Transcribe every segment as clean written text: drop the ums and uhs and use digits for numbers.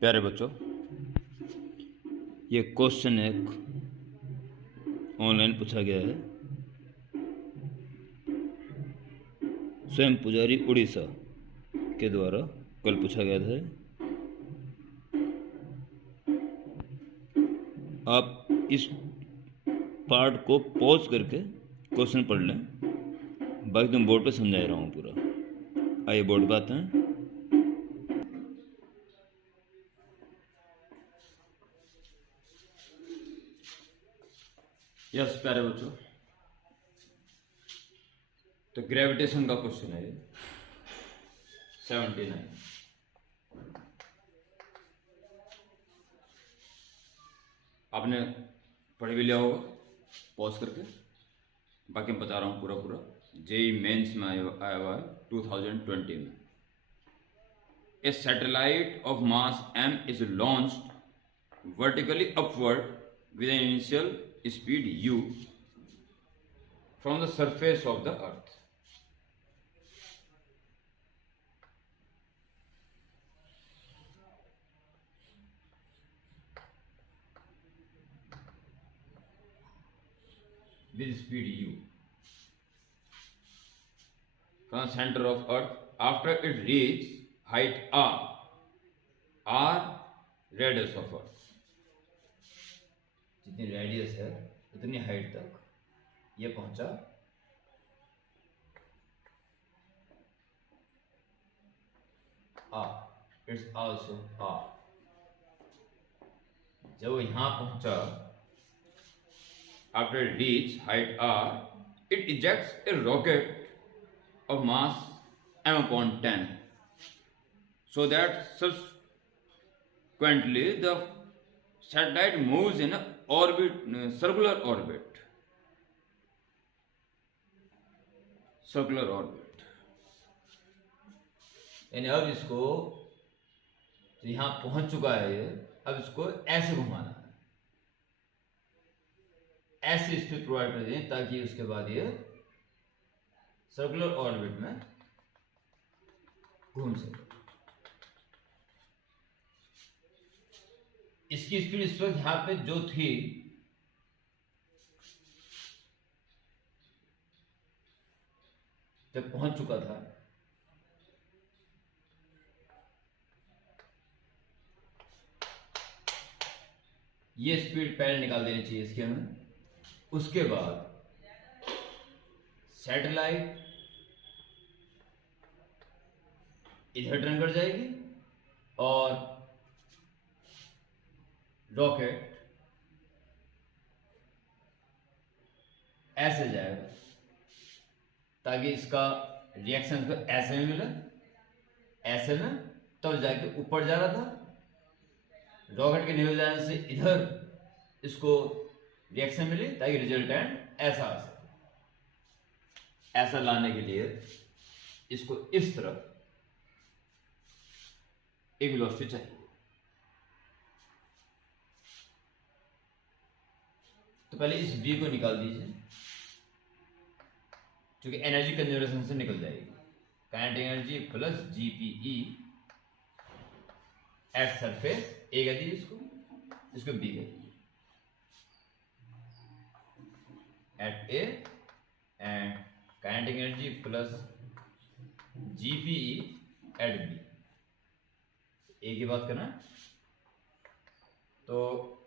प्यारे बच्चों, ये क्वेश्चन एक ऑनलाइन पूछा गया है। स्वयं पुजारी उड़ीसा के द्वारा कल पूछा गया था। आप इस पार्ट को पॉज करके क्वेश्चन पढ़ लें, बाकी तुम बोर्ड पे समझा रहा हूँ पूरा। आइए बोर्ड पे आते हैं। यस प्यारे बच्चों, तो ग्रेविटेशन का क्वेश्चन है 79। आपने पढ़ भी लिया होगा पॉज करके, बाकी मैं बता रहा हूँ पूरा। जेई मेंस में आया हुआ है 2020 में। A satellite of mass m is launched vertically upward with an initial speed u from the surface of the earth. With speed u from the center of earth after it reaches height r radius of earth. जितनी radius है उतनी height तक ये पहुंचा। It's also जब वो यहां पहुंचा, after it reach height r, it ejects a rocket of mass m/10, so that subsequently the satellite moves in a circular orbit। यानी अब इसको तो यहां पहुंच चुका है ये, अब इसको ऐसे घुमाना है, ऐसी स्पीड प्रोवाइड कर दें ताकि उसके बाद ये सर्कुलर ऑर्बिट में घूम सके। इसकी स्पीड इस वक्त यहां पे जो थी जब पहुंच चुका था, ये स्पीड पहले निकाल देनी चाहिए इसके हमें। उसके बाद सैटेलाइट इधर टर्न कर जाएगी और रॉकेट ऐसे जाएगा ताकि इसका रिएक्शन को ऐसे में मिले, ऐसे में तब जाके ऊपर जा रहा था। रॉकेट के निकल जाने से इधर इसको रिएक्शन मिली ताकि रिजल्टेंट ऐसा आ सके। ऐसा लाने के लिए इसको इस तरफ एक वेलोसिटी चाहिए। तो पहले इस v को निकाल दीजिए, क्योंकि एनर्जी कंजर्वेशन से निकल जाएगी। Kinetic energy plus GPE at surface, A कह दीजिए इसको बी कह दीजिए, at A and kinetic energy plus GPE at B. A की बात करना तो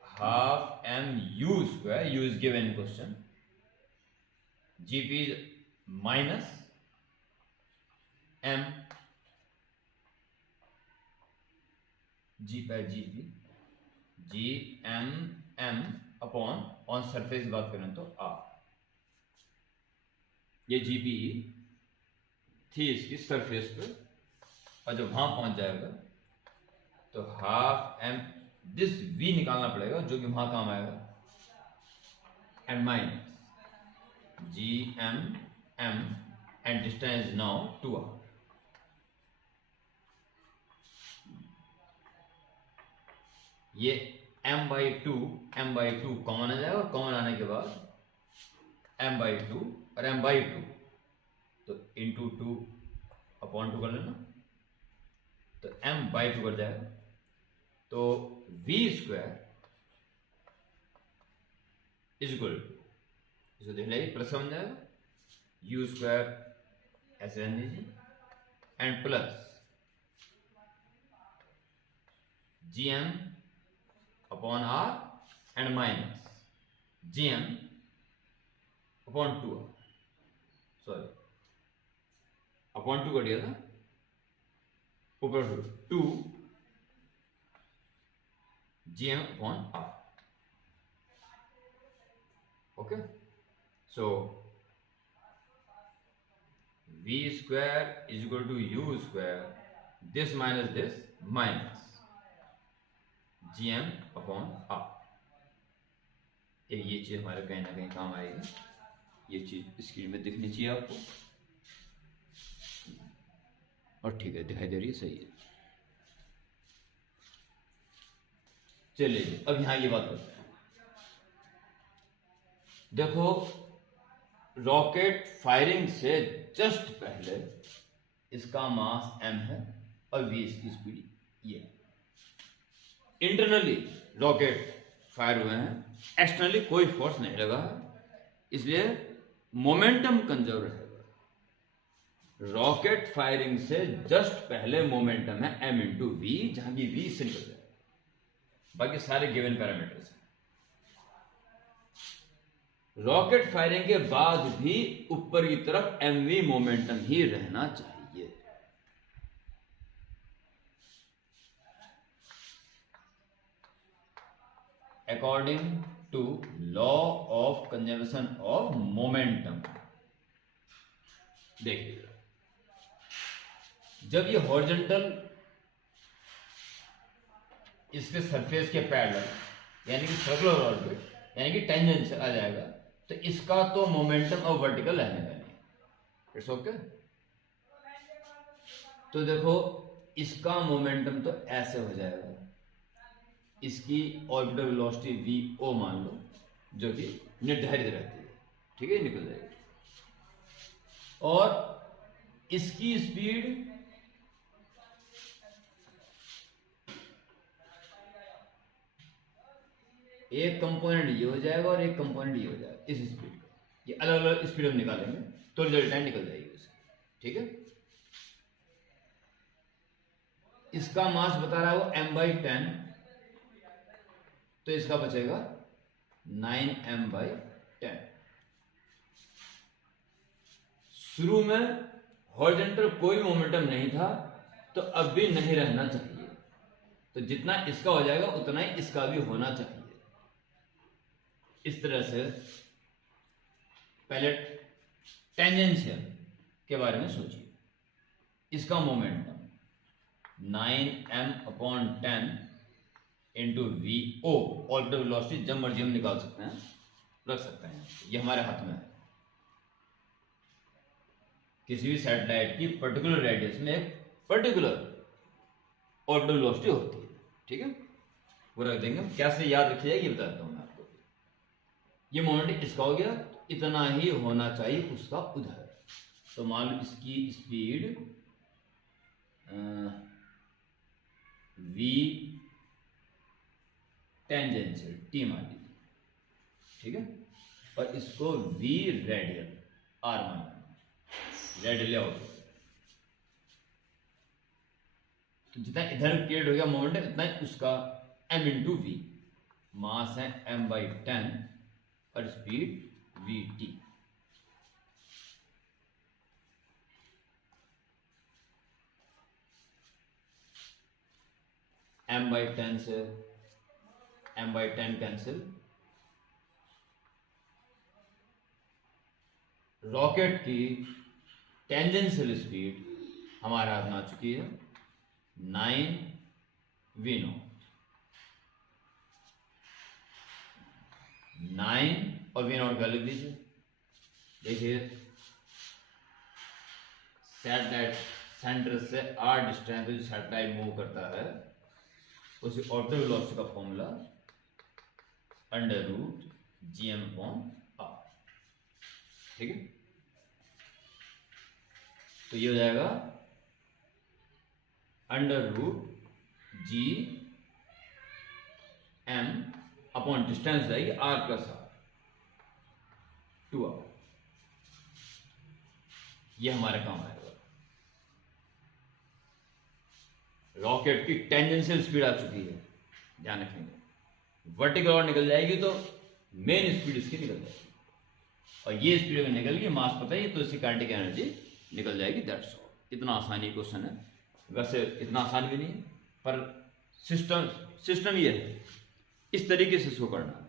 half M U square, U is given in question, GP minus M G by G P, G M M upon on surface बात करें तो are. ये GPE थी इसकी सरफेस पे, और जब वहां पहुंच जाएगा तो हाफ एम दिस v निकालना पड़ेगा जो कि वहां काम आएगा, and minus G M M and distance is now 2r। ये m/2 कॉमन आ जाएगा, और कॉमन आने के बाद m/2 और m/2 तो इंटू 2/2 कर लेना, तो m/2 कर जाएगा। तो v square is equal to, इसको देख लीजिए प्लस बन जाएगा, u स्क्वायर ऐसे रहने दीजिए and plus gm upon r and minus gm upon 2r, sorry upon 2 कर दिया था, ऊपर 2 gm upon r. Okay, so v square is equal to u square, this minus this minus gm upon r. ये चीज हमारे कहीं ना कहीं काम आएगी, ये चीज स्क्रीन में दिखनी चाहिए आपको, और ठीक है दिखाई दे रही है, सही है. चलिए अब यहां की बात करते हैं. देखो रॉकेट फायरिंग से जस्ट पहले इसका मास m है और v इसकी स्पीड ये. इंटरनली रॉकेट फायर हुए हैं, एक्सटर्नली कोई फोर्स नहीं लगा है, इसलिए मोमेंटम कंजर्व रहेगा. रॉकेट फायरिंग से जस्ट पहले मोमेंटम है m इंटू वी, जहां की v से निकल जाएगा. बाकी सारे गिवन पैरामीटर्स हैं. रॉकेट फायरिंग के बाद भी ऊपर की तरफ mv मोमेंटम ही रहना चाहिए. According to law of conservation of momentum. देखिए जब ये हॉरिजॉन्टल इसके सरफेस के पैरेलल यानी कि सर्कुलर ऑर्बिट यानी कि टेंजेंशियल आ जाएगा, तो इसका तो मोमेंटम और वर्टिकल रहने का नहीं. It's okay. तो देखो इसका मोमेंटम तो ऐसे हो जाएगा, इसकी ऑर्बिटल वेलोसिटी वी ओ मान लो, जो कि निर्धारित रहती है, ठीक है, निकल जाएगी. और इसकी स्पीड एक कंपोनेंट ये हो जाएगा और एक कंपोनेंट ये हो जाएगा. इस स्पीड का ये अलग अलग स्पीड में निकालेंगे तो रिजल्टेंट निकल जाएगी उसकी, ठीक है. इसका मास बता रहा है वो m/10, तो इसका बचेगा 9m/10. शुरू में हॉरिजॉन्टल कोई मोमेंटम नहीं था, तो अब भी नहीं रहना चाहिए, तो जितना इसका हो जाएगा उतना ही इसका भी होना चाहिए. इस तरह से पहले टेंजेंशियल के बारे में सोचिए. इसका momentum 9m/10 into V O, orbital velocity जब मर्जी हम निकाल सकते हैं, रख सकते हैं, ये हमारे हाथ में है. किसी भी सैटेलाइट की पर्टिकुलर रेडियस में एक पर्टिकुलर ऑर्बिटल वेलोसिटी होती है, ठीक है, वो रख देंगे. कैसे याद रखी जाएगी ये बताता हूं मैं आपको. ये मोमेंट इसका हो गया, इतना ही होना चाहिए उसका उधर. तो मान लो इसकी स्पीड v टेंजेंशियल t मान लीजिए, ठीक है, और इसको v रेडियल r मानना, रेडियल आउट. तो जितना इधर क्रिएट हो गया मोमेंट, इतना उसका m इंटू वी. मास है m/10 और स्पीड vt. m/10 से m/10 कैंसिल. रॉकेट की टेंजेंशियल स्पीड हमारे हाथ में आ चुकी है 9v0. 9 और v0 का लिख दीजिए. देखिए सैटेलाइट सेंटर से r डिस्टेंस पे जो सैटेलाइट मूव करता है, उसी ऑर्बिटल वेलोसिटी का फॉर्मूला √gm/r, ठीक है. तो ये हो जाएगा √g एम अपॉन डिस्टेंस जाएगी आर प्लस आर 2r। ये हमारे काम आएगा। रॉकेट की टेंजेंशियल स्पीड आ चुकी है, ध्यान रखेंगे। वर्टिकल और निकल जाएगी तो मेन स्पीड इसकी निकल जाएगी, और ये स्पीड अगर निकल गई, मास पता ही, तो इसकी काइनेटिक एनर्जी निकल जाएगी। That's all. इतना आसानी क्वेश्चन है, वैसे इतना आसान भी नहीं है, पर सिस्टम ये है, इस तरीके से इसको करना है।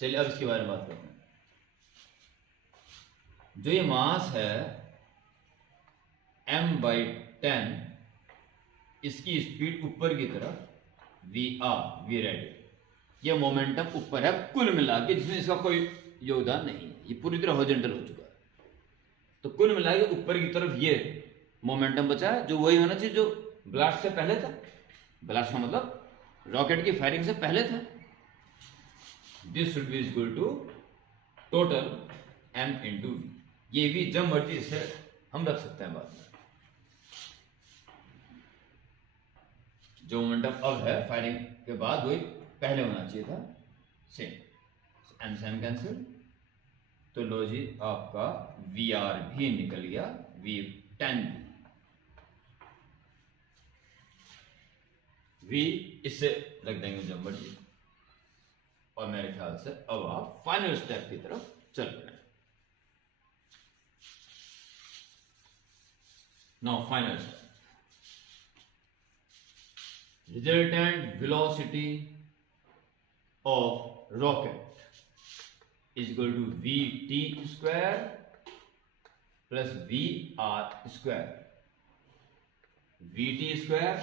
चलिए अब इसके बारे में बात करते हैं। जो ये मास है m/10, इसकी स्पीड ऊपर की तरफ v रेडियो, ये मोमेंटम ऊपर है कुल मिला के, जिसमें इसका कोई योगदान नहीं है, ये पूरी तरह हॉरिजॉन्टल हो चुका है। तो कुल मिला के ऊपर की तरफ ये मोमेंटम बचा है, जो वही होना चाहिए जो ब्लास्ट से पहले था। ब्लास्ट का मतलब रॉकेट की फायरिंग से पहले था। This should be equal to total m into v। ये भी जब मर्जी इसे हम रख सकते हैं बाद में। जो मोमेंटम अब है फायरिंग के बाद वही पहले होना चाहिए था, सेम। एम से एम कैंसिल, तो लो जी आपका VR भी निकल गया, V10 V इससे रख देंगे जब मर्जी। और मेरे ख्याल से अब आप फाइनल स्टेप की तरफ चल रहे हैं। Now final step, resultant velocity of rocket is equal to vt square plus vr square। vt square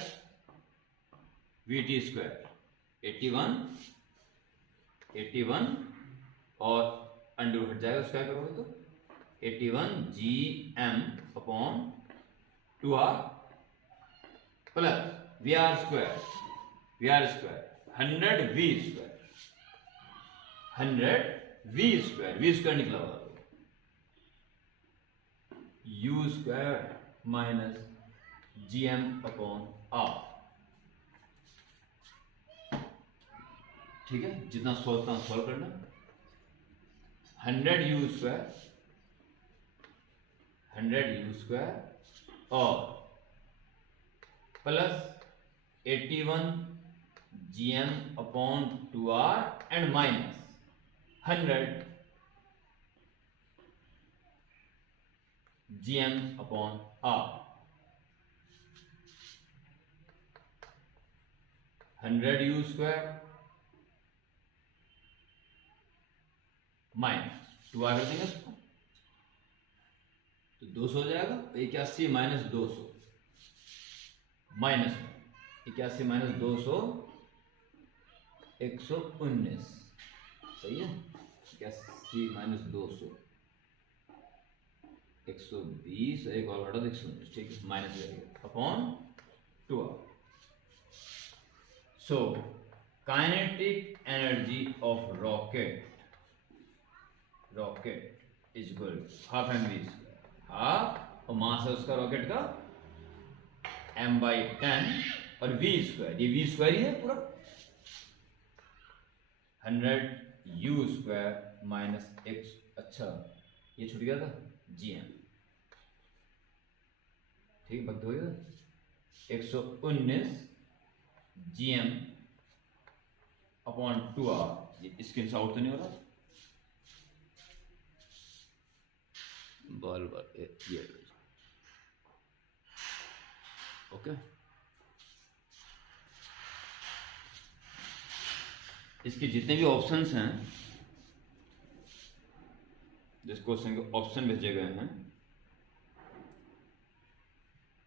81 और अंडर हट जाएगा, स्क्वायर करोगे तो 81 gm upon 2r plus VR square 100 V square निकला होगा, U square minus GM upon R। ठीक है, जितना सोचता हूं सॉल्व करना। 100 U स्क्वायर और plus 81 GM upon 2R and minus 100 GM upon R। 100 U square minus 2R कर देंगे इसको, तो 200 हो जाएगा। 81 माइनस 200 माइनस 81 माइनस 200 119, सही है। 81 माइनस 200 120, एक और घटा 119, ठीक है, minus upon 2R। So kinetic energy of rocket is equal half mv square, half और मास है उसका रॉकेट का m/10 और v स्क्वायर, ये v स्क्वायर ही है पूरा। 100 u स्क्वायर माइनस x, अच्छा ये छूट गया था gm, ठीक है, हो गया 119 gm अपॉन 2r। ये स्क्रीन आउट तो नहीं हो रहा, बॉल ये ओके। इसके जितने भी ऑप्शंस हैं, जिस क्वेश्चन के ऑप्शन भेजे गए हैं,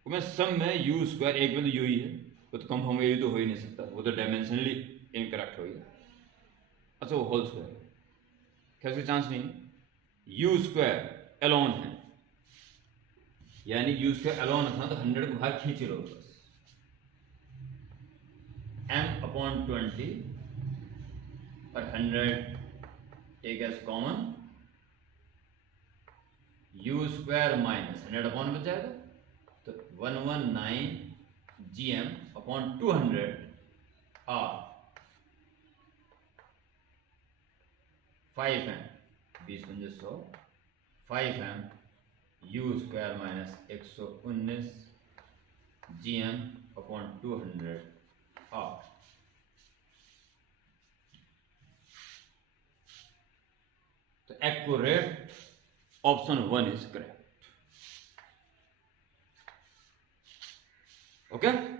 मैं सब में यू स्क्वायर, एक में तो यू ही है, वो तो कंफर्म यू तो हो ही नहीं सकता, वो तो डायमेंशनली इनकरेक्ट हो गया। अच्छा वो होल स्क्वायर, खैर उसका चांस नहीं। यू स्क्वायर एलोन है, यानी यू स्क्वायर एलोन था तो 100 को बाहर खींच लो बस। m अपॉन 20 और 100 take as common, U square minus 100 upon बच जाएगा, तो 119 gm अपॉन 200 R 5m 20 × 100 5m u square minus 119 gm/200 R. तो accurate option 1 is correct. Okay.